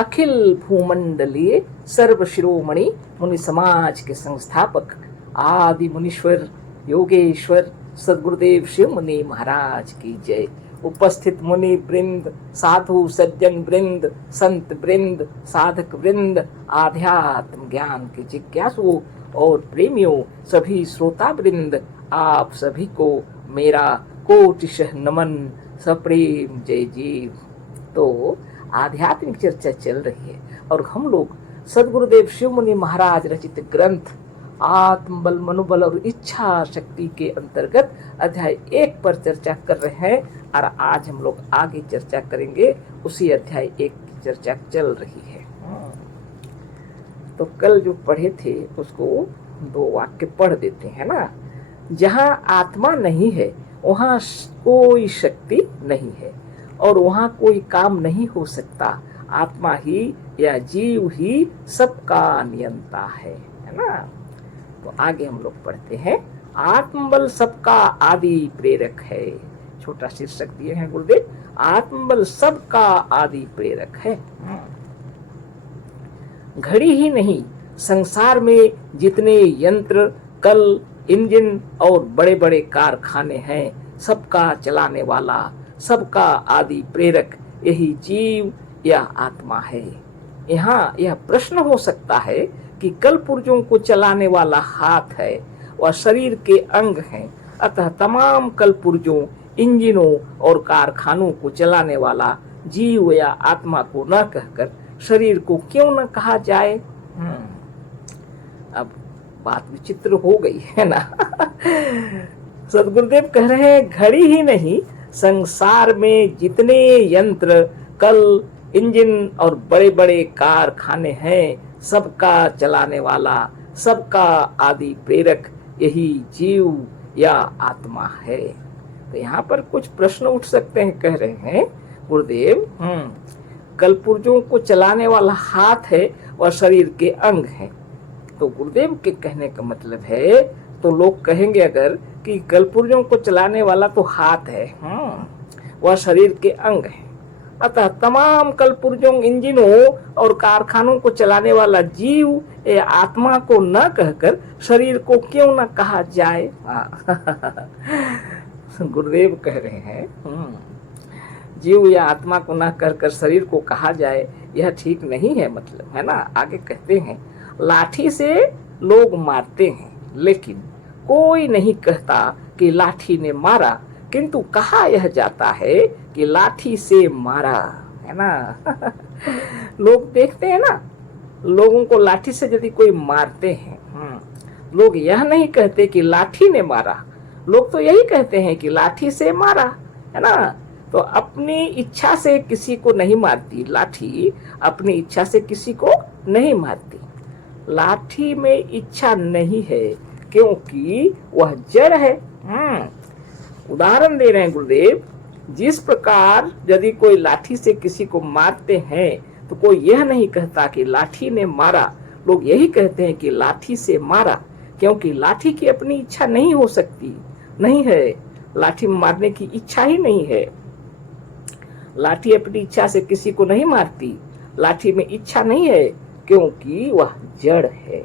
अखिल भूमंडलीय सर्व शिरोमणि मुनि समाज के संस्थापक आदि मुनीश्वर योगेश्वर सदगुरुदेव शिव मुनि महाराज की जय। उपस्थित मुनि वृंद, साधु सज्जन वृंद, संत वृंद, साधक वृंद, आध्यात्म ज्ञान के जिज्ञासुओं और प्रेमियों, सभी श्रोता वृंद, आप सभी को मेरा कोटिशः नमन, सप्रेम जय जीव। तो आध्यात्मिक चर्चा चल रही है और हम लोग सदगुरुदेव शिव मुनि महाराज रचित ग्रंथ आत्मबल, मनोबल और इच्छा शक्ति के अंतर्गत अध्याय 1 पर चर्चा कर रहे हैं और आज हम लोग आगे चर्चा करेंगे। उसी अध्याय 1 की चर्चा चल रही है। तो कल जो पढ़े थे उसको 2 वाक्य पढ़ देते हैं ना। जहाँ आत्मा नहीं है वहाँ कोई शक्ति नहीं है और वहाँ कोई काम नहीं हो सकता। आत्मा ही या जीव ही सबका नियंता है ना। तो आगे हम लोग पढ़ते हैं। आत्मबल सबका आदि प्रेरक है। छोटा शीर्षक दिए हैं गुरुदेव, आत्मबल सबका आदि प्रेरक है। घड़ी ही नहीं, संसार में जितने यंत्र, कल, इंजन और बड़े बड़े कारखाने हैं, सबका चलाने वाला, सबका आदि प्रेरक यही जीव या आत्मा है। यहाँ यह प्रश्न हो सकता है कि कल पुर्जों को चलाने वाला हाथ है, वह शरीर के अंग हैं, अतः तमाम कल पुर्जों, इंजनों और कारखानों को चलाने वाला जीव या आत्मा को न कहकर शरीर को क्यों न कहा जाए। अब बात विचित्र हो गई है ना। सदगुरुदेव कह रहे हैं घड़ी ही नहीं, संसार में जितने यंत्र, कल, इंजन और बड़े बड़े कारखाने हैं, सबका चलाने वाला, सबका आदि प्रेरक यही जीव या आत्मा है। तो यहाँ पर कुछ प्रश्न उठ सकते हैं। कह रहे हैं गुरुदेव, कलपुर्जों को चलाने वाला हाथ है और शरीर के अंग है। तो गुरुदेव के कहने का मतलब है, तो लोग कहेंगे अगर कि कलपुर्जों को चलाने वाला तो हाथ है, वह शरीर के अंग है, अतः तमाम कलपुर्जों, इंजनों और कारखानों को चलाने वाला जीव या आत्मा को न कहकर शरीर को क्यों न कहा जाए। गुरुदेव कह रहे हैं जीव या आत्मा को न कहकर शरीर को कहा जाए, यह ठीक नहीं है, मतलब है ना। आगे कहते हैं, लाठी से लोग मारते हैं, लेकिन कोई नहीं कहता कि लाठी ने मारा, किंतु कहा यह जाता है कि लाठी से मारा, है ना। लोग देखते हैं ना, लोगों को लाठी से यदि कोई मारते हैं, लोग यह नहीं कहते कि लाठी ने मारा, लोग तो यही कहते हैं कि लाठी से मारा, है ना। तो अपनी इच्छा से किसी को नहीं मारती लाठी, अपनी इच्छा से किसी को नहीं मारती। लाठी में इच्छा नहीं है क्योंकि वह जड़ है। उदाहरण दे रहे हैं गुरुदेव, जिस प्रकार यदि कोई लाठी से किसी को मारते हैं तो कोई यह नहीं कहता कि लाठी ने मारा, लोग यही कहते हैं कि लाठी से मारा, क्योंकि लाठी की अपनी इच्छा नहीं हो सकती, नहीं है, लाठी मारने की इच्छा ही नहीं है। लाठी अपनी इच्छा से किसी को नहीं मारती, लाठी में इच्छा नहीं है क्योंकि वह जड़ है,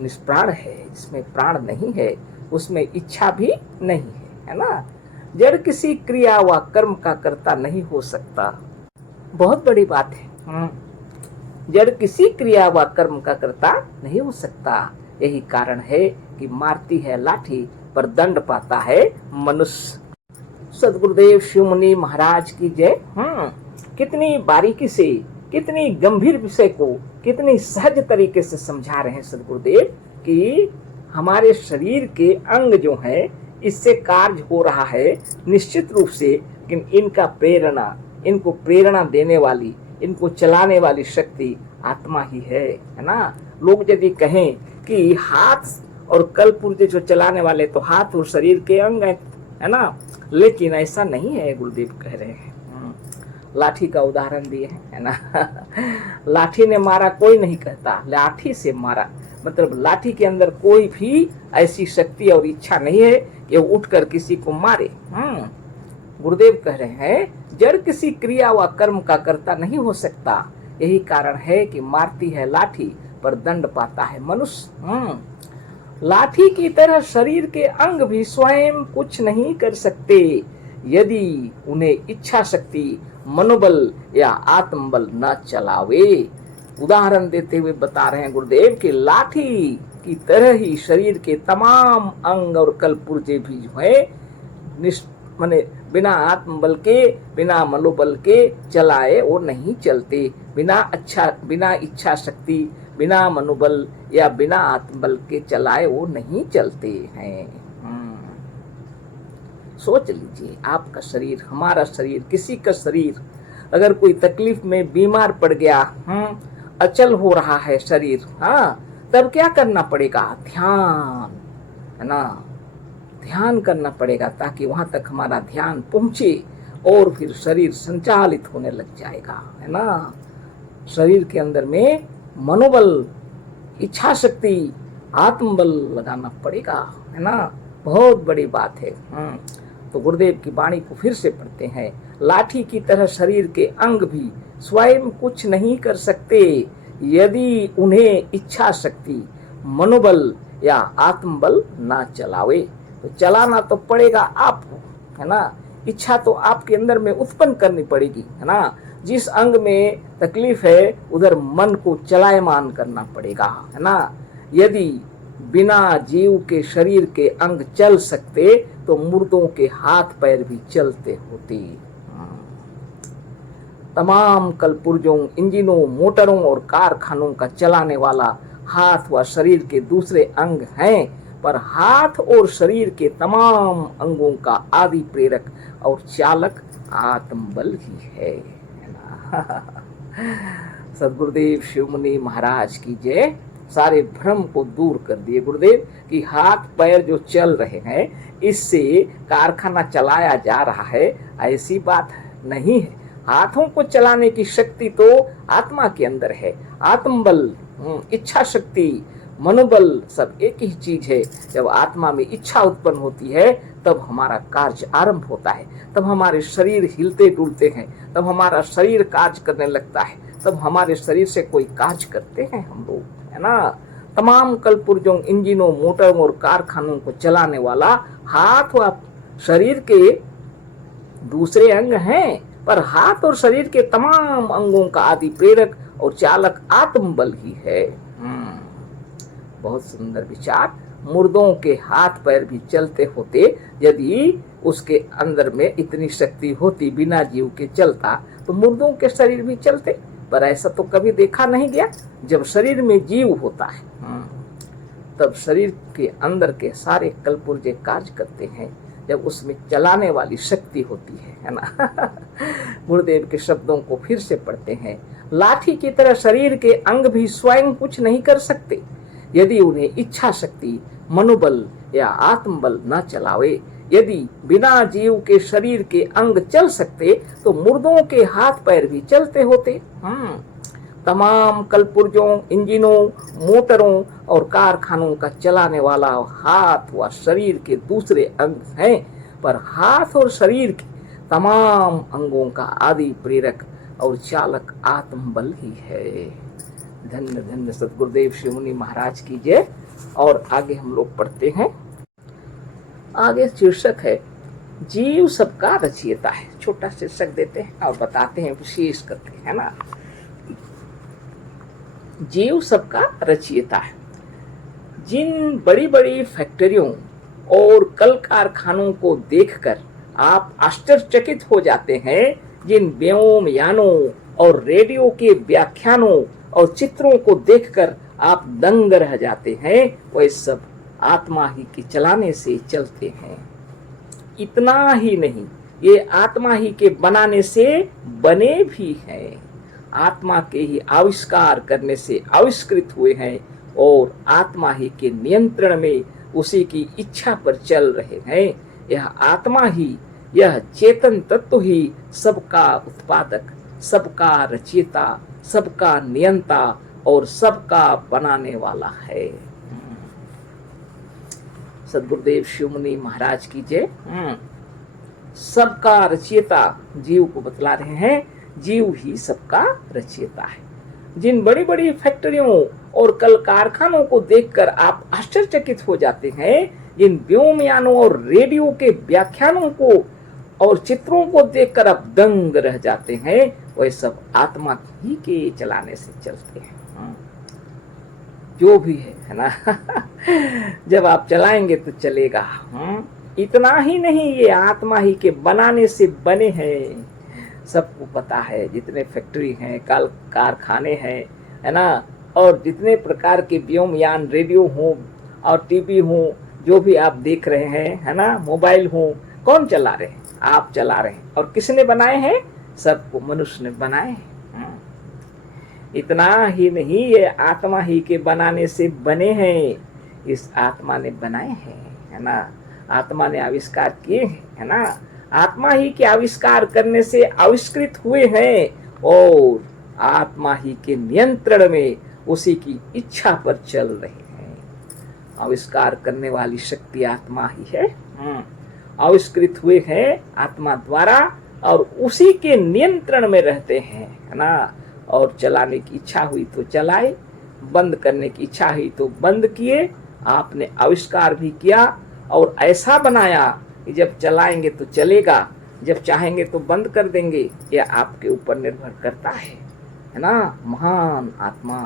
निष्प्राण है, इसमें प्राण नहीं है, उसमें इच्छा भी नहीं है ना। जड़ किसी क्रिया व कर्म का कर्ता नहीं हो सकता। बहुत बड़ी बात है। जड़ किसी क्रिया व कर्म का कर्ता नहीं हो सकता। यही कारण है कि मारती है लाठी पर दंड पाता है मनुष्य। सदगुरुदेव शिव मुनि महाराज की जय। कितनी बारीकी से, कितनी गंभीर विषय को कितनी सहज तरीके से समझा रहे हैं सदगुरुदेव कि हमारे शरीर के अंग जो हैं, इससे कार्य हो रहा है निश्चित रूप से, लेकिन इनका प्रेरणा, इनको प्रेरणा देने वाली, इनको चलाने वाली शक्ति आत्मा ही है ना। लोग यदि कहें कि हाथ और कलपुर्जे जो चलाने वाले तो हाथ और शरीर के अंग है ना, लेकिन ऐसा नहीं है। गुरुदेव कह रहे हैं, लाठी का उदाहरण दिए है ना। लाठी ने मारा कोई नहीं कहता, लाठी से मारा, मतलब लाठी के अंदर कोई भी ऐसी शक्ति और इच्छा नहीं है कि वो उठकर किसी को मारे। गुरुदेव कह रहे हैं, जड़ किसी क्रिया व कर्म का कर्ता नहीं हो सकता। यही कारण है कि मारती है लाठी पर दंड पाता है मनुष्य। लाठी की तरह शरीर के अंग भी स्वयं कुछ नहीं कर सकते यदि उन्हें इच्छा शक्ति, मनोबल या आत्मबल न चलावे। उदाहरण देते हुए बता रहे हैं गुरुदेव कि लाठी की तरह ही शरीर के तमाम अंग और कल पुर्जे भी जो है माने बिना आत्मबल के, बिना मनोबल के चलाए वो नहीं चलते। बिना इच्छा शक्ति, बिना मनोबल या बिना आत्मबल के चलाए वो नहीं चलते हैं। सोच लीजिए, आपका शरीर, हमारा शरीर, किसी का शरीर अगर कोई तकलीफ में बीमार पड़ गया, अचल हो रहा है शरीर, तब क्या करना पड़ेगा? ध्यान, है ना, ध्यान करना पड़ेगा ताकि वहां तक हमारा ध्यान पहुंचे और फिर शरीर संचालित होने लग जाएगा, है ना। शरीर के अंदर में मनोबल, इच्छा शक्ति, आत्मबल लगाना पड़ेगा, है ना। बहुत बड़ी बात है। तो गुरुदेव की वाणी को फिर से पढ़ते हैं। लाठी की तरह शरीर के अंग भी स्वयं कुछ नहीं कर सकते यदि उन्हें इच्छा शक्ति, मनोबल या आत्मबल ना चलावे। तो चलाना तो पड़ेगा आपको, है ना। इच्छा तो आपके अंदर में उत्पन्न करनी पड़ेगी, है ना। जिस अंग में तकलीफ है उधर मन को चलायमान करना पड़ेगा, है ना। यदि बिना जीव के शरीर के अंग चल सकते तो मुर्दों के हाथ पैर भी चलते होते। तमाम कलपुर्जों, इंजनों, मोटरों और कारखानों का चलाने वाला हाथ व शरीर के दूसरे अंग हैं, पर हाथ और शरीर के तमाम अंगों का आदि प्रेरक और चालक आत्मबल ही है ना। सदगुरुदेव शिवमुनि महाराज की जय। सारे भ्रम को दूर कर दिए गुरुदेव कि हाथ पैर जो चल रहे हैं इससे कारखाना चलाया जा रहा है, ऐसी बात नहीं है। हाथों को चलाने की शक्ति तो आत्मा के अंदर है। आत्मबल, इच्छा शक्ति, मनोबल सब एक ही चीज है। जब आत्मा में इच्छा उत्पन्न होती है तब हमारा कार्य आरंभ होता है, तब हमारे शरीर हिलते डुलते हैं, तब हमारा शरीर कार्य करने लगता है, तब हमारे शरीर से कोई कार्य करते हैं हम लोग, है ना। तमाम कलपुर्जों, इंजनों, मोटरों और कारखानों को चलाने वाला हाथ व शरीर के दूसरे अंग हैं, पर हाथ और शरीर के तमाम अंगों का आदि प्रेरक और चालक आत्मबल ही है। बहुत सुंदर विचार। मुर्दों के हाथ पैर भी चलते होते यदि उसके अंदर में इतनी शक्ति होती, बिना जीव के चलता तो मुर्दों के शरीर भी चलते, पर ऐसा तो कभी देखा नहीं गया। जब शरीर में जीव होता है तब शरीर के अंदर के सारे कलपुर्जे कार्य करते हैं, जब उसमें चलाने वाली शक्ति होती है ना। गुरुदेव के शब्दों को फिर से पढ़ते हैं। लाठी की तरह शरीर के अंग भी स्वयं कुछ नहीं कर सकते यदि उन्हें इच्छा शक्ति, मनोबल या आत्मबल न चलावे। यदि बिना जीव के शरीर के अंग चल सकते तो मुर्दों के हाथ पैर भी चलते होते। तमाम कलपुर्जों, इंजनों, मोटरों और कारखानों का चलाने वाला हाथ व शरीर के दूसरे अंग हैं, पर हाथ और शरीर के तमाम अंगों का आदि प्रेरक और चालक आत्मबल ही है। धन्य धन्य सदगुरुदेव शिवमुनि महाराज की जय। और आगे हम लोग पढ़ते हैं। आगे शीर्षक है जीव सबका रचयिता है। छोटा शीर्षक देते हैं और बताते हैं विशेष करके, है ना। जीव सबका रचयिता है। जिन बड़ी बड़ी फैक्ट्रियों और कल कारखानों को देखकर आप आश्चर्यचकित हो जाते हैं, जिन व्योमयानों और रेडियो के व्याख्यानों और चित्रों को देखकर आप दंग रह जाते हैं, वह सब आत्मा ही के चलाने से चलते हैं। इतना ही नहीं, ये आत्मा ही के बनाने से बने भी हैं, आत्मा के ही आविष्कार करने से आविष्कृत हुए हैं और आत्मा ही के नियंत्रण में उसी की इच्छा पर चल रहे हैं। यह आत्मा ही, यह चेतन तत्व ही सबका उत्पादक, सबका रचयिता, सबका नियंता और सबका बनाने वाला है। सदगुरुदेव शिवमुनि महाराज की जय। सबका रचयिता जीव को बतला रहे हैं। जीव ही सबका रचयिता है। जिन बड़ी बड़ी फैक्ट्रियों और कल कारखानों को देखकर आप आश्चर्यचकित हो जाते हैं, जिन व्योमयानों और रेडियो के व्याख्यानों को और चित्रों को देखकर आप दंग रह जाते हैं, वह सब आत्मा ही के चलाने से चलते हैं। जो भी है ना जब आप चलाएंगे तो चलेगा। इतना ही नहीं, ये आत्मा ही के बनाने से बने हैं, सबको पता है। जितने फैक्ट्री हैं, कल कारखाने हैं, है ना, और जितने प्रकार के व्योमयान, रेडियो हो और टीवी हो, जो भी आप देख रहे हैं, है ना, मोबाइल हो, कौन चला रहे हैं? आप चला रहे हैं। और किसने बनाए हैं? सबको मनुष्य ने बनाए हैं। इतना ही नहीं, ये आत्मा ही के बनाने से बने हैं। इस आत्मा ने बनाए हैं, है ना, आत्मा ने आविष्कार किए हैं, है ना, आत्मा ही के आविष्कार करने से आविष्कृत हुए हैं और आत्मा ही के नियंत्रण में उसी की इच्छा पर चल रहे हैं। आविष्कार करने वाली शक्ति आत्मा ही है। आविष्कृत हुए हैं आत्मा द्वारा और उसी के नियंत्रण में रहते हैं, है ना। और चलाने की इच्छा हुई तो चलाए, बंद करने की इच्छा हुई तो बंद किए। आपने आविष्कार भी किया और ऐसा बनाया कि जब चलाएंगे तो चलेगा, जब चाहेंगे तो बंद कर देंगे। यह आपके ऊपर निर्भर करता है ना। महान आत्मा,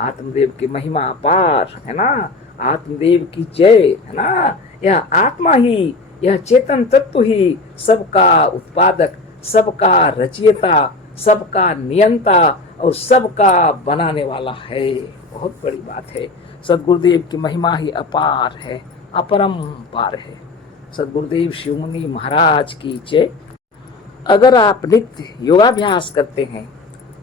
आत्मदेव की महिमा अपार, है ना, आत्मदेव की जय, है ना। यह आत्मा ही, यह चेतन तत्व ही सबका उत्पादक, सबका रचयिता, सबका नियंता और सबका बनाने वाला है। बहुत बड़ी बात है। सदगुरुदेव की महिमा ही अपार है, अपरंपार है। सदगुरुदेव शिव मुनि महाराज की जय। अगर आप नित्य योगाभ्यास करते हैं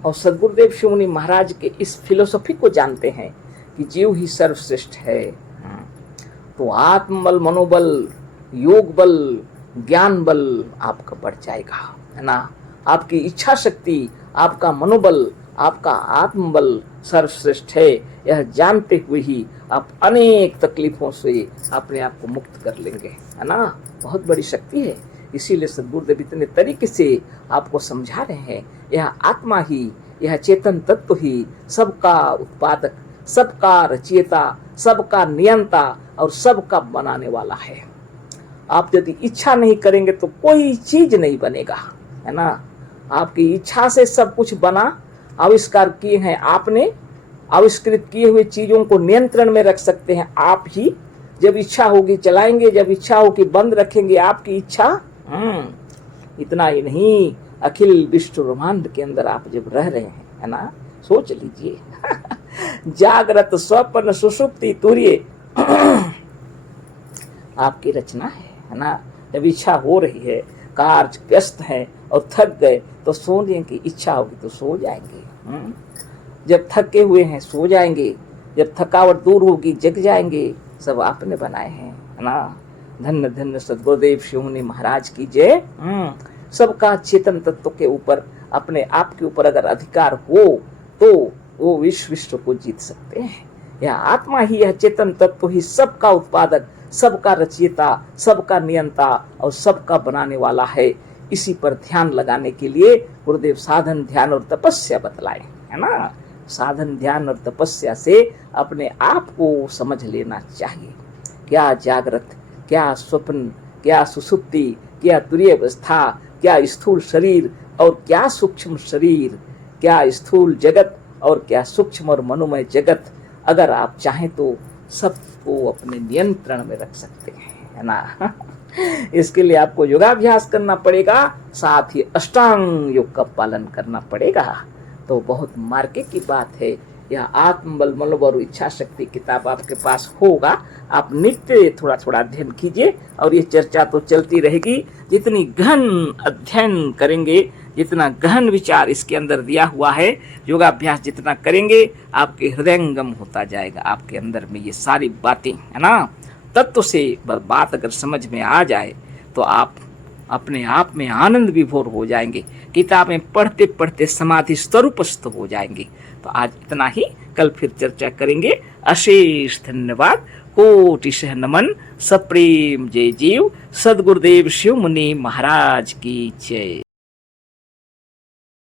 और सदगुरुदेव शिव मुनि महाराज के इस फिलोसफी को जानते हैं कि जीव ही सर्वश्रेष्ठ है, तो आत्मबल, मनोबल, योग बल, ज्ञान बल आपका बढ़ जाएगा, है ना। आपकी इच्छा शक्ति, आपका मनोबल, आपका आत्मबल सर्वश्रेष्ठ है। यह जानते हुए ही आप अनेक तकलीफों से अपने आप को मुक्त कर लेंगे, है ना। बहुत बड़ी शक्ति है। इसीलिए सद्गुरुदेव इतने तरीके से आपको समझा रहे हैं। यह आत्मा ही, यह चेतन तत्व ही सबका उत्पादक, सबका रचयिता, सबका नियंता और सबका बनाने वाला है। आप यदि इच्छा नहीं करेंगे तो कोई चीज नहीं बनेगा, है ना। आपकी इच्छा से सब कुछ बना, आविष्कार किए हैं आपने। आविष्कृत किए हुए चीजों को नियंत्रण में रख सकते हैं आप ही। जब इच्छा होगी चलाएंगे, जब इच्छा होगी बंद रखेंगे, आपकी इच्छा। इतना ही नहीं, अखिल विश्व ब्रह्मांड के अंदर आप जब रह रहे हैं, है ना, सोच लीजिए जागृत, स्वप्न, सुषुप्ति, तुर्य आपकी रचना है ना। जब इच्छा हो रही है, कार्य व्यस्त है और थक गए तो सोने की इच्छा होगी तो सो जाएंगे। जब थके हुए हैं सो जाएंगे, जब थकावट दूर होगी जग जाएंगे। सब आपने बनाए हैं, है ना। धन्य धन्य सद्गुरुदेव शिव मुनि महाराज की जय। सबका चेतन तत्व के ऊपर, अपने आप के ऊपर अगर अधिकार हो तो वो विश्व को जीत सकते हैं। यह आत्मा ही, यह चेतन तत्व ही सबका उत्पादक, सबका रचयिता, सबका नियंता और सबका बनाने वाला है। इसी पर ध्यान लगाने के लिए गुरुदेव साधन, ध्यान और तपस्या बतलाए, है ना। साधन, ध्यान और तपस्या से अपने आप को समझ लेना चाहिए। क्या जागृत, क्या स्वप्न, क्या सुसुप्ति, क्या तुरीय अवस्था, क्या स्थूल शरीर और क्या सूक्ष्म शरीर, क्या स्थूल जगत और क्या सूक्ष्म और मनोमय जगत। अगर आप चाहें तो सबको अपने नियंत्रण में रख सकते हैं, है ना। इसके लिए आपको योगाभ्यास करना पड़ेगा, साथ ही अष्टांग योग का पालन करना पड़ेगा। तो बहुत मार्के की बात है। यह आत्मबल, मनोबल और इच्छा शक्ति किताब आपके पास होगा। आप नित्य थोड़ा थोड़ा अध्ययन कीजिए और ये चर्चा तो चलती रहेगी। जितनी गहन अध्ययन करेंगे, जितना गहन विचार इसके अंदर दिया हुआ है, योगाभ्यास जितना करेंगे आपके हृदयंगम होता जाएगा। आपके अंदर में ये सारी बातें, है ना, तत्व से बात अगर समझ में आ जाए तो आप अपने आप में आनंद विभोर हो जाएंगे। किताबें पढ़ते पढ़ते समाधि स्वरूपस्थ हो जाएंगे। तो आज इतना ही, कल फिर चर्चा करेंगे। अशेष धन्यवाद, कोटिशः नमन, सप्रेम जय जीव। सद्गुरुदेव शिव मुनि महाराज की जय।